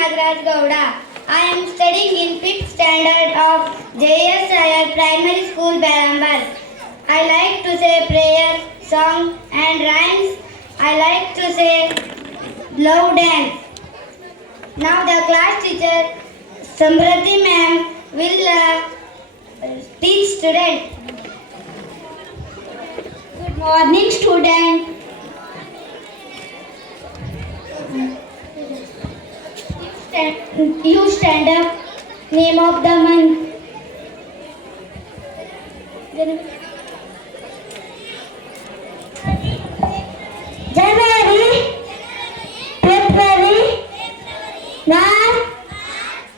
Nagraj Gowda. I am studying in 5th standard of JS Rayal Primary School, Barambar. I like to say prayer, song and rhymes. I like to say love dance. Now the class teacher Samrati ma'am will teach student. Good morning student. You stand up. Name of the month. January, February, March,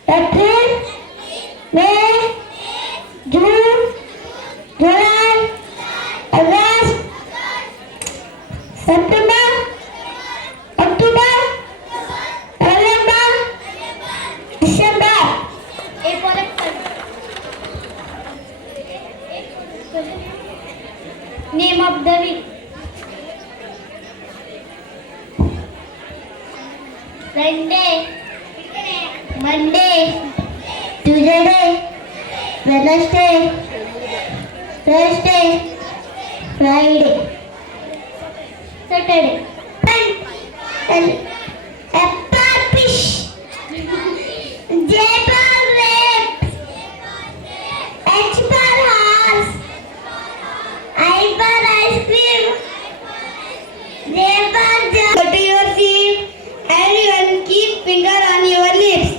April, May, June, July, August, September, October, November, December. Name of the week. Sunday, Monday, Tuesday, Wednesday, Thursday, Friday, Saturday. Apple fish, J for red, H for horse, I for ice cream, J for jug. Go to your seat. Everyone keep finger on your lips.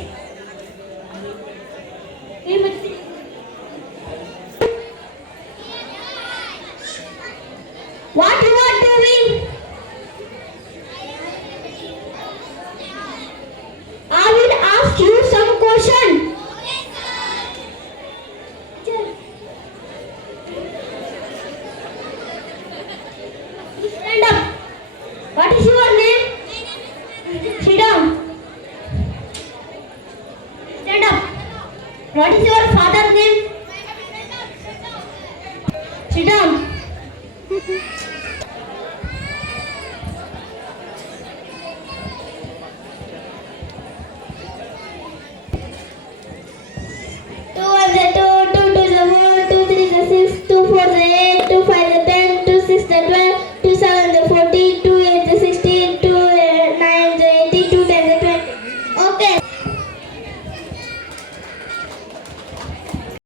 What you are doing? I will ask you some question.